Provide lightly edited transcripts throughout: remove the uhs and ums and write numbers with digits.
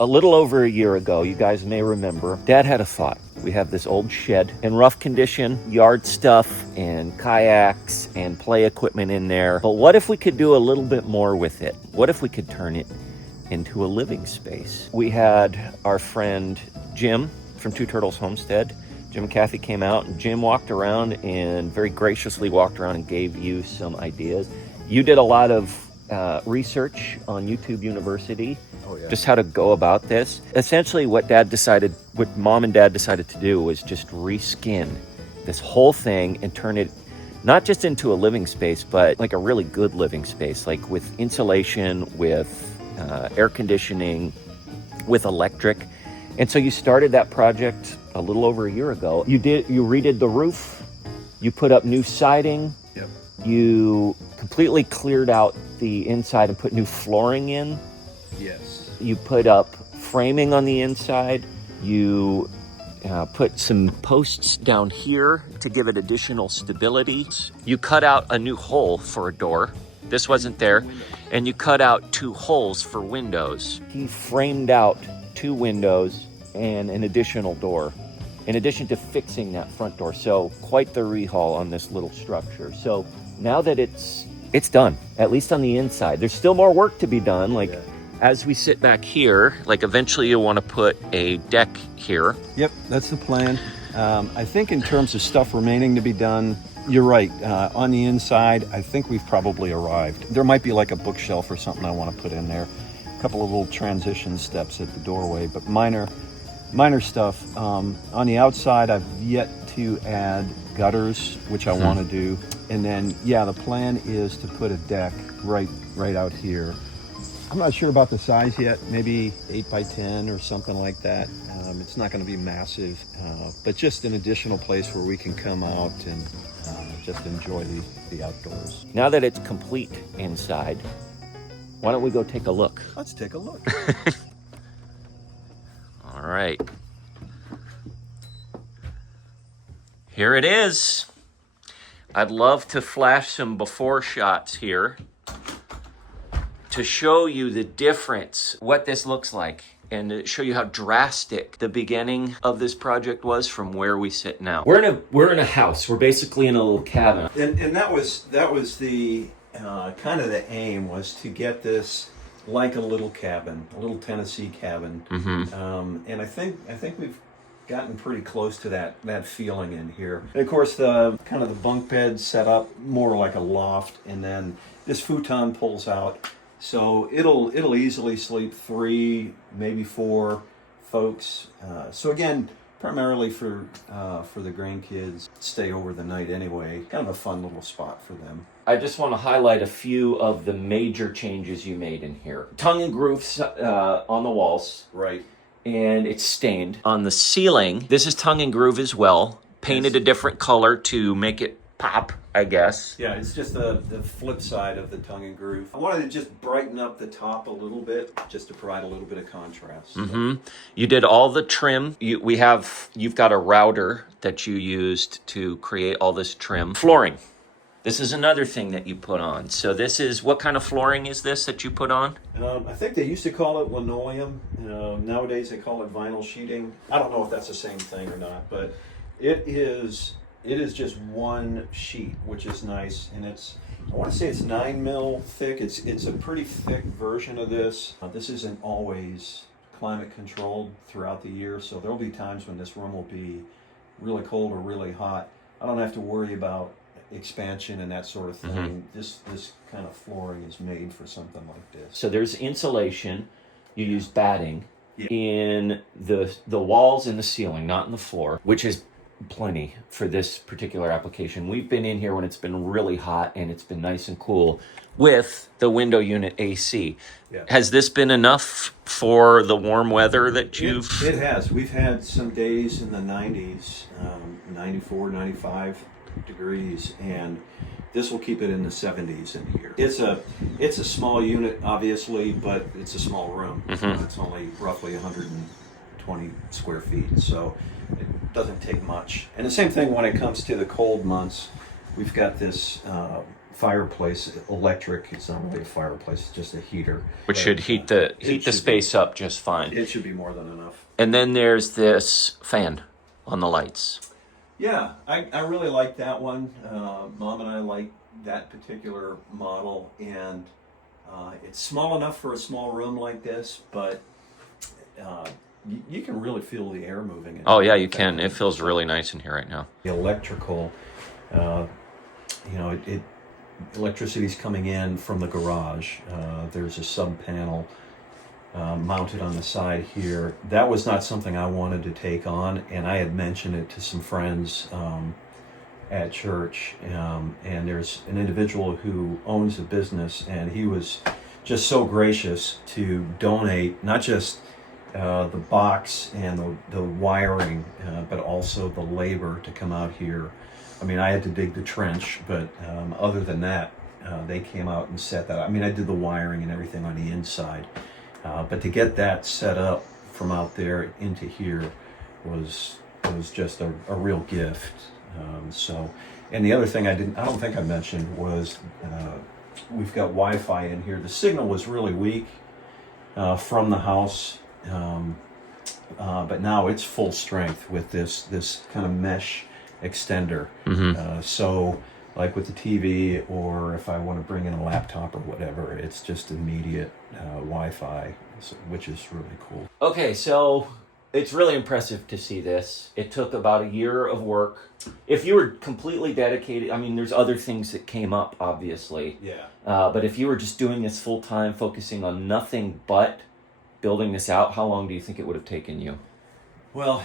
A little over a year ago, you guys may remember, Dad had a thought. We have this old shed in rough condition, yard stuff and kayaks and play equipment in there. But what if we could do a little bit more with it? What if we could turn it into a living space? We had our friend Jim from Two Turtles Homestead. Jim and Kathy came out, and Jim walked around and very graciously walked around and gave you some ideas. You did a lot of research on YouTube University. Oh, yeah. Just how to go about this. Essentially what Mom and Dad decided to do was just reskin this whole thing and turn it not just into a living space, but like a really good living space, like with insulation, with air conditioning, with electric. And so you started that project a little over a year ago. You redid the roof, you put up new siding. Yep. You completely cleared out the inside and put new flooring in. Yes. You put up framing on the inside. You put some posts down here to give it additional stability. You cut out a new hole for a door. This wasn't there. And you cut out 2 holes for windows. He framed out 2 windows and an additional door, in addition to fixing that front door. So quite the rehaul on this little structure. So now that it's done, at least on the inside. There's still more work to be done. Like, as we sit back here, like eventually you want to put a deck here. Yep, that's the plan. I think in terms of stuff remaining to be done, you're right. On the inside, I think we've probably arrived. There might be like a bookshelf or something I want to put in there. A couple of little transition steps at the doorway, but minor stuff. On the outside, I've yet to add gutters, which I want to do. And then, yeah, the plan is to put a deck right out here. I'm not sure about the size yet, maybe 8 by 10 or something like that. It's not going to be massive, but just an additional place where we can come out and just enjoy the outdoors. Now that it's complete inside, why don't we go take a look? Let's take a look. All right. Here it is. I'd love to flash some before shots here to show you the difference, what this looks like, and to show you how drastic the beginning of this project was from where we sit now. We're in a house. We're basically in a little cabin. And that was the kind of the aim, was to get this like a little cabin, a little Tennessee cabin. Mm-hmm. And I think we've gotten pretty close to that feeling in here. And of course, the kind of the bunk bed set up more like a loft, and then this futon pulls out. So it'll easily sleep 3, maybe 4 folks. So again, primarily for the grandkids, stay over the night anyway. Kind of a fun little spot for them. I just want to highlight a few of the major changes you made in here. Tongue and grooves on the walls. Right. And it's stained. On the ceiling, this is tongue and groove as well. Painted a different color to make it pop, I guess. Yeah, it's just the flip side of the tongue and groove. I wanted to just brighten up the top a little bit, just to provide a little bit of contrast. Mm-hmm. You did all the trim. You've got a router that you used to create all this trim. Flooring. This is another thing that you put on. So this is, what kind of flooring is this that you put on? I think they used to call it linoleum. Nowadays they call it vinyl sheeting. I don't know if that's the same thing or not, but it is just one sheet, which is nice. And I want to say it's 9 mil thick. It's a pretty thick version of this. This isn't always climate controlled throughout the year, so there'll be times when this room will be really cold or really hot. I don't have to worry about expansion and that sort of thing. Mm-hmm. This kind of flooring is made for something like this. So there's insulation. You use batting in the walls and the ceiling, not in the floor, which is plenty for this particular application. We've been in here when it's been really hot and it's been nice and cool with the window unit AC. Yeah. Has this been enough for the warm weather that you've... It has. We've had some days in the 90s, 94, 95 degrees, and this will keep it in the 70s in here. It's a small unit, obviously, but it's a small room. Mm-hmm. It's only roughly 120 square feet, so it doesn't take much. And the same thing when it comes to the cold months. We've got this fireplace, electric. It's not really a fireplace; it's just a heater, Which but, should heat the space up just fine. It should be more than enough. And then there's this fan on the lights. Yeah, I really like that one. Mom and I like that particular model, and it's small enough for a small room like this, but you can really feel the air moving in. Oh yeah, you can. It feels really nice in here right now. The electrical, electricity's coming in from the garage. There's a sub panel mounted on the side here. That was not something I wanted to take on, and I had mentioned it to some friends at church. And there's an individual who owns a business, and he was just so gracious to donate not just the box and the wiring, but also the labor to come out here. I mean, I had to dig the trench, but other than that, they came out and set that up. I mean, I did the wiring and everything on the inside. But to get that set up from out there into here was just a real gift. And the other thing I don't think I mentioned was we've got Wi-Fi in here. The signal was really weak from the house, but now it's full strength with this kind of mesh extender. So like with the TV, or if I want to bring in a laptop or whatever, it's just immediate Wi-Fi, which is really cool. Okay, so it's really impressive to see this. It took about a year of work. If you were completely dedicated, I mean, there's other things that came up, obviously. Yeah. But if you were just doing this full time, focusing on nothing but building this out, how long do you think it would have taken you? Well,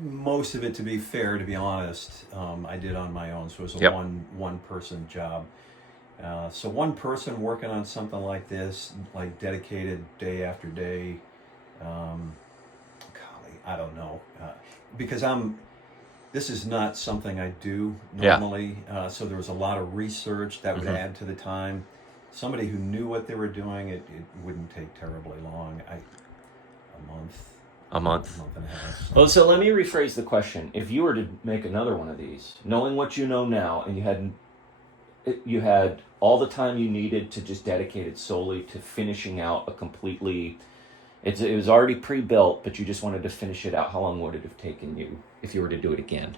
most of it, to be fair, to be honest, I did on my own. So it was a one person job. So one person working on something like this, like dedicated day after day, golly, I don't know, because this is not something I do normally. So there was a lot of research that would add to the time. Somebody who knew what they were doing, it wouldn't take terribly long. A month and a half. So. Well, so let me rephrase the question. If you were to make another one of these, knowing what you know now, and you had all the time you needed to just dedicate it solely to finishing out a completely, it was already pre-built, but you just wanted to finish it out, how long would it have taken you if you were to do it again?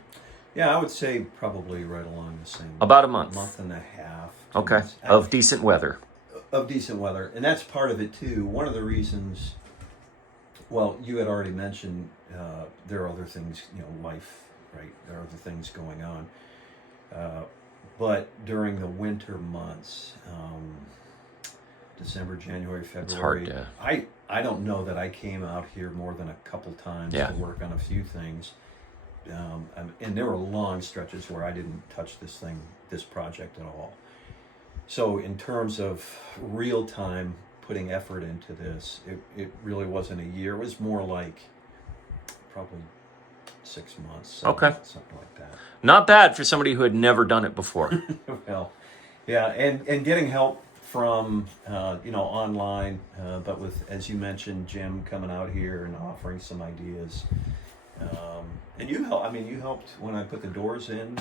Yeah, I would say probably right along the same. About a month. Month and a half. Okay, of decent weather. Of decent weather. And that's part of it too. One of the reasons, well, you had already mentioned there are other things, life, right? There are other things going on. But during the winter months, December, January, February, it's hard to... I don't know that I came out here more than a couple times to work on a few things. And there were long stretches where I didn't touch this project at all. So in terms of real time putting effort into this, it really wasn't a year. It was more like probably 6 months. Okay. Something like that. Not bad for somebody who had never done it before. Well, yeah, and getting help from online, but with, as you mentioned, Jim coming out here and offering some ideas. And you helped when I put the doors in.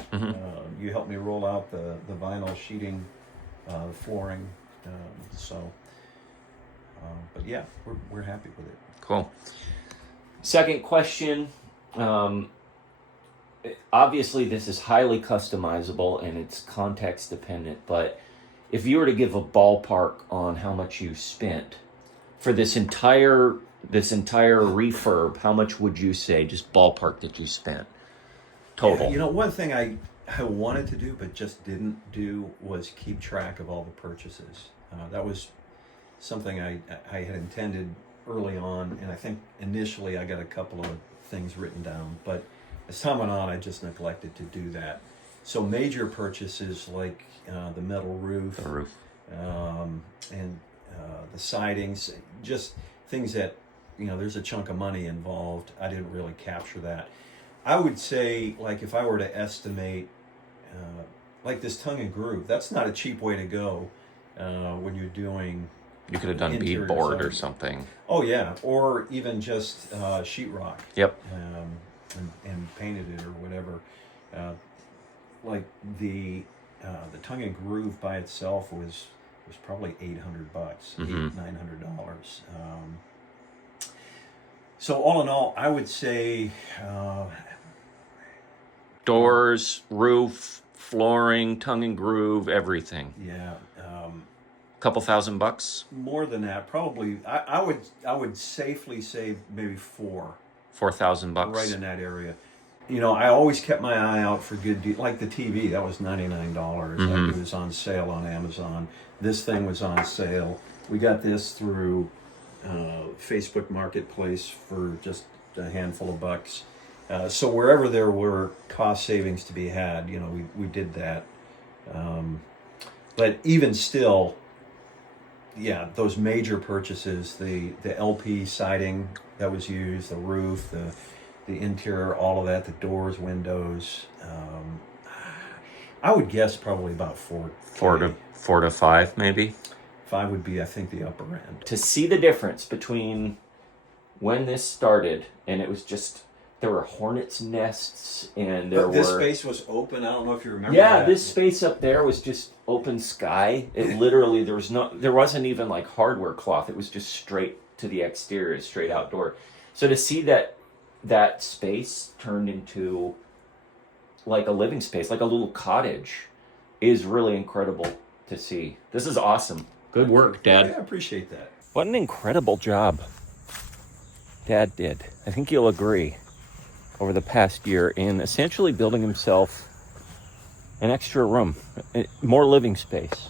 You helped me roll out the vinyl sheeting, flooring. But yeah, we're happy with it. Cool. Second question. Obviously, this is highly customizable and it's context dependent. But if you were to give a ballpark on how much you spent for this entire refurb, how much would you say, just ballpark, that you spent total? Yeah, one thing I wanted to do but just didn't do was keep track of all the purchases. That was something I had intended early on, and I think initially I got a couple of things written down, but as time went on I just neglected to do that. So major purchases like the metal roof, and the sidings, just things that, there's a chunk of money involved. I didn't really capture that. I would say, like, if I were to estimate, like this tongue and groove, that's not a cheap way to go when you're doing. You could have done beadboard or something. Oh yeah, or even just sheetrock. Yep. And painted it or whatever. Like the The tongue and groove by itself was probably $800, $900. So all in all, I would say Doors, roof, flooring, tongue and groove, everything. yeah, Couple $1,000. more than that. Probably, I would safely say maybe $4,000. right in that area. You know, I always kept my eye out for good deals. Like the TV, that was $99. It was on sale on Amazon. This thing was on sale. We got this through Facebook Marketplace for just a handful of bucks. So wherever there were cost savings to be had, you know, we did that. But even still, yeah, those major purchases, the LP siding that was used, the roof, the interior, all of that, the doors, windows. I would guess probably about four to five, maybe. 5 would be, I think, the upper end. To see the difference between when this started and it was just, there were hornets' nests and This space was open. I don't know if you remember. Yeah, that. this space up there was just open sky. It literally, there wasn't even like hardware cloth. It was just straight to the exterior, straight outdoor. So to see that space turned into like a living space, like a little cottage, is really incredible to see. This is awesome. Good work, Dad. Yeah, I appreciate that. What an incredible job Dad did. I think you'll agree, over the past year in essentially building himself an extra room, more living space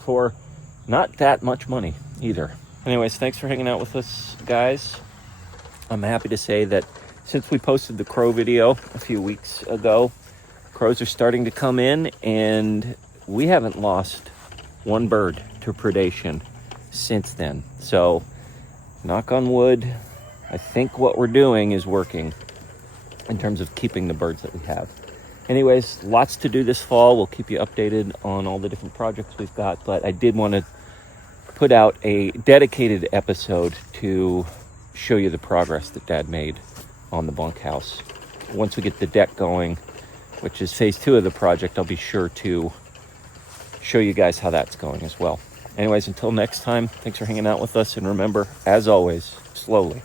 for not that much money either. Anyways, thanks for hanging out with us, guys. I'm happy to say that since we posted the crow video a few weeks ago, crows are starting to come in, and we haven't lost one bird to predation since then. So, knock on wood, I think what we're doing is working in terms of keeping the birds that we have. Anyways, lots to do this fall. We'll keep you updated on all the different projects we've got, but I did want to put out a dedicated episode to show you the progress that Dad made on the bunkhouse. Once we get the deck going, which is phase 2 of the project, I'll be sure to show you guys how that's going as well. Anyways, until next time, thanks for hanging out with us, and remember, as always, slowly.